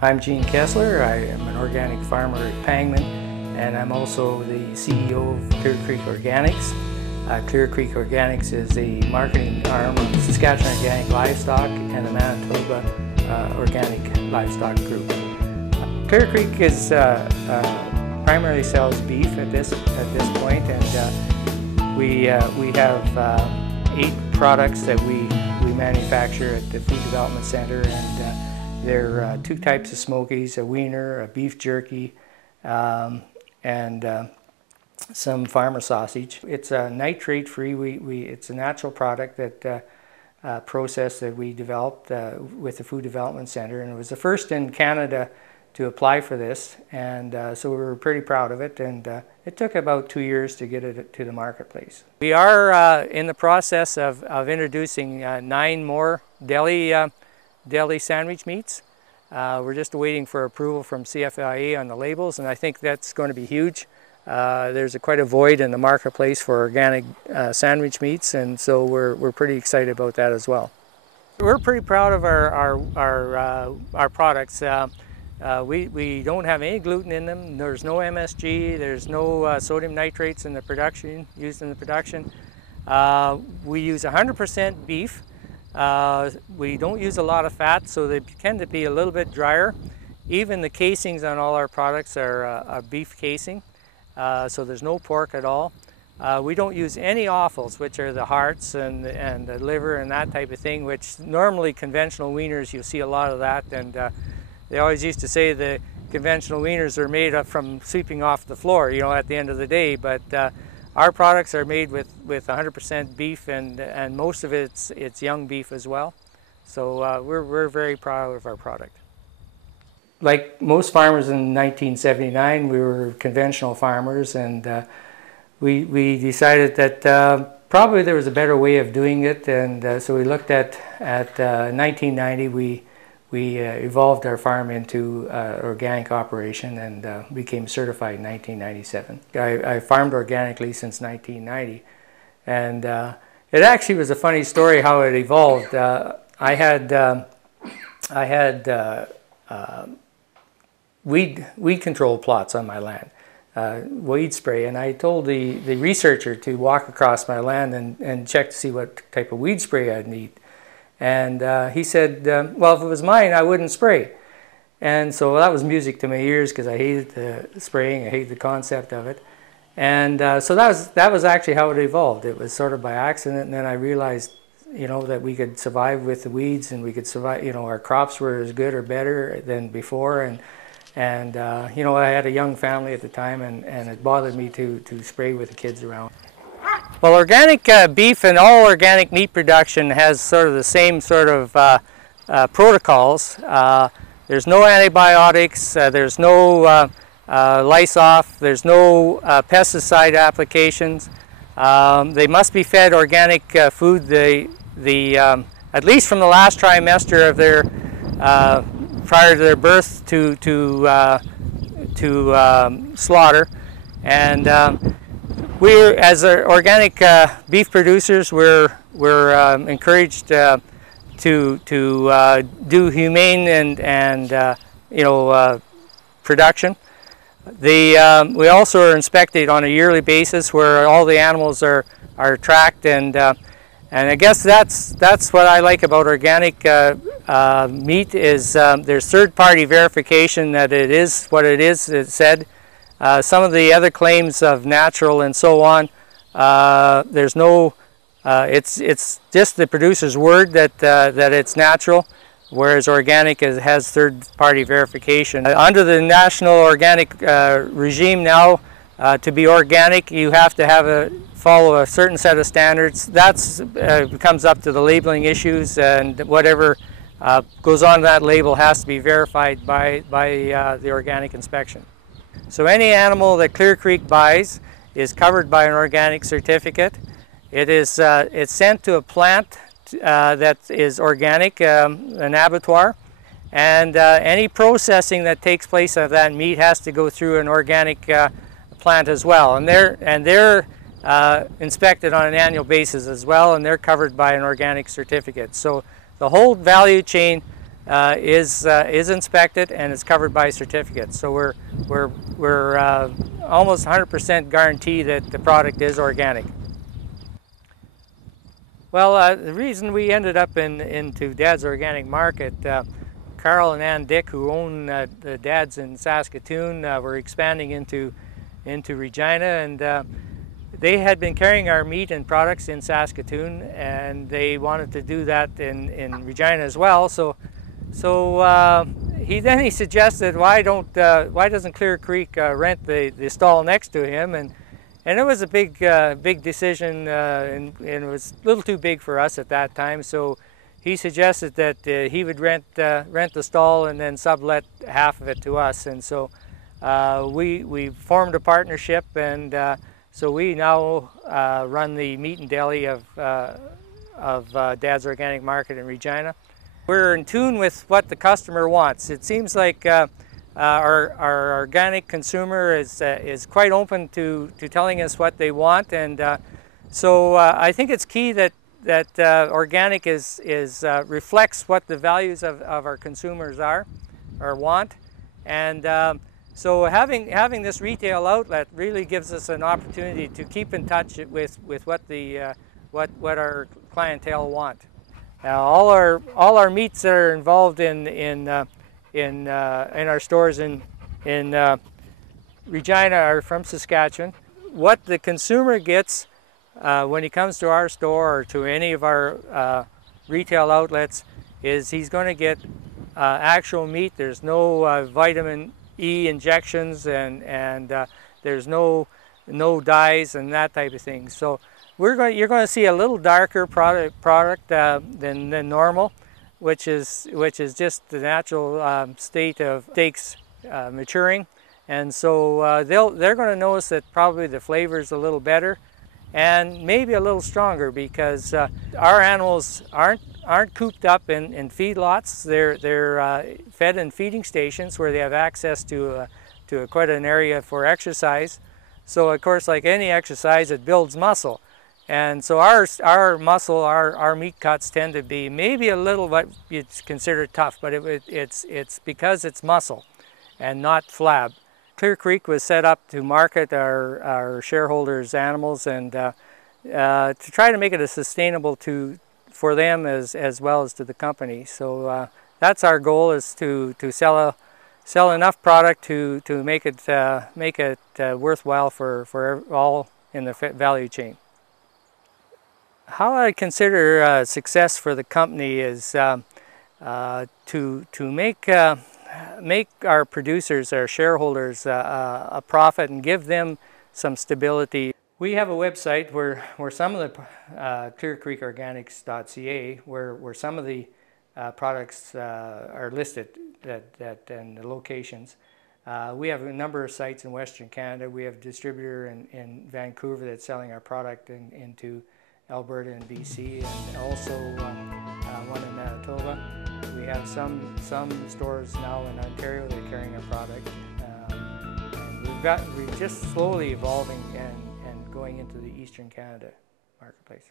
I'm Gene Kessler. I am an organic farmer at Pangman, and I'm also the CEO of Clear Creek Organics. Clear Creek Organics is a marketing arm of Saskatchewan Organic Livestock and the Manitoba Organic Livestock Group. Clear Creek is primarily sells beef at this point, and we have 8 products that we manufacture at the Food Development Center, and there are 2 types of smokies: a wiener, a beef jerky, and some farmer sausage. It's nitrate-free. It's a natural product that process that we developed with the Food Development Center, and it was the first in Canada to apply for this, and so we were pretty proud of it, and it took about 2 years to get it to the marketplace. We are in the process of introducing 9 more deli sandwich meats. We're just waiting for approval from CFIA on the labels, and I think that's going to be huge. There's quite a void in the marketplace for organic sandwich meats, and so we're pretty excited about that as well. We're pretty proud of our products. We don't have any gluten in them. There's no MSG. There's no sodium nitrates in the production, used in the production. We use 100% beef. We don't use a lot of fat, so they tend to be a little bit drier. Even the casings on all our products are beef casing, so there's no pork at all. We don't use any offals, which are the hearts and the liver and that type of thing, which normally conventional wieners, you see a lot of that, and they always used to say the conventional wieners are made up from sweeping off the floor, you know, at the end of the day, but our products are made with 100% beef, and most of it's young beef as well. So we're very proud of our product. Like most farmers in 1979, we were conventional farmers, and we decided that probably there was a better way of doing it, and so we looked at 1990. We evolved our farm into organic operation and became certified in 1997. I farmed organically since 1990, and it actually was a funny story how it evolved. I had weed control plots on my land, weed spray, and I told the researcher to walk across my land and check to see what type of weed spray I'd need. And he said, well, if it was mine, I wouldn't spray. And so that was music to my ears, because I hated the spraying, I hated the concept of it. And so that was actually how it evolved. It was sort of by accident, and then I realized, you know, that we could survive with the weeds, and we could survive, you know, our crops were as good or better than before. And you know, I had a young family at the time, and it bothered me to spray with the kids around. Well, organic beef and all organic meat production has sort of the same sort of protocols. There's no antibiotics, there's no lice-off, there's no pesticide applications. They must be fed organic food at least from the last trimester of their prior to their birth to slaughter. And we're, as organic beef producers, we're encouraged to do humane and you know, production. We also are inspected on a yearly basis, where all the animals are tracked, and I guess that's what I like about organic meat is there's third-party verification that it is what it is. It said. Some of the other claims of natural and so on, there's no. It's just the producer's word that it's natural, whereas organic has third-party verification. Under the national organic regime now, to be organic, you have to follow a certain set of standards. That's comes up to the labeling issues, and whatever goes on that label has to be verified by the organic inspection. So any animal that Clear Creek buys is covered by an organic certificate. It's sent to a plant that is organic, an abattoir, and any processing that takes place of that meat has to go through an organic plant as well. And they're inspected on an annual basis as well, and they're covered by an organic certificate. So the whole value chain is inspected and is covered by certificates. So we're almost 100% guarantee that the product is organic. Well, the reason we ended up into Dad's Organic Market, Carl and Ann Dick, who own the Dad's in Saskatoon, were expanding into Regina, and they had been carrying our meat and products in Saskatoon, and they wanted to do that in Regina as well. So he suggested, why doesn't Clear Creek rent the stall next to him? And it was a big decision, and it was a little too big for us at that time. So he suggested that he would rent the stall and then sublet half of it to us. And so we formed a partnership, and so we now run the meat and deli of Dad's Organic Market in Regina. We're in tune with what the customer wants. It seems like our organic consumer is quite open to telling us what they want, and so I think it's key that organic reflects what the values of our consumers are or want, and so having this retail outlet really gives us an opportunity to keep in touch with what our clientele want. All our meats that are involved in our stores in Regina are from Saskatchewan. What the consumer gets when he comes to our store or to any of our retail outlets is he's going to get actual meat. There's no vitamin E injections, and there's no dyes and that type of thing. So you're going to see a little darker product than normal, which is just the natural state of steaks maturing, and so they're going to notice that probably the flavor is a little better and maybe a little stronger, because our animals aren't cooped up in feedlots. They're fed in feeding stations where they have access to quite an area for exercise. So of course, like any exercise, it builds muscle. And so our muscle, our meat cuts tend to be maybe a little what you'd consider tough, but it's because it's muscle and not flab. Clear Creek was set up to market our shareholders' animals, and to try to make it as sustainable for them as well as to the company. So that's our goal, is to sell enough product to make it worthwhile for all in the our chain. How I consider success for the company is to make our producers, our shareholders, a profit and give them some stability. We have a website where some of the clearcreekorganics.ca, where some of the products are listed and the locations. We have a number of sites in Western Canada. We have a distributor in Vancouver that's selling our product into Alberta and BC, and also one in Manitoba. We have some stores now in Ontario that are carrying our product. And we're just slowly evolving and going into the Eastern Canada marketplace.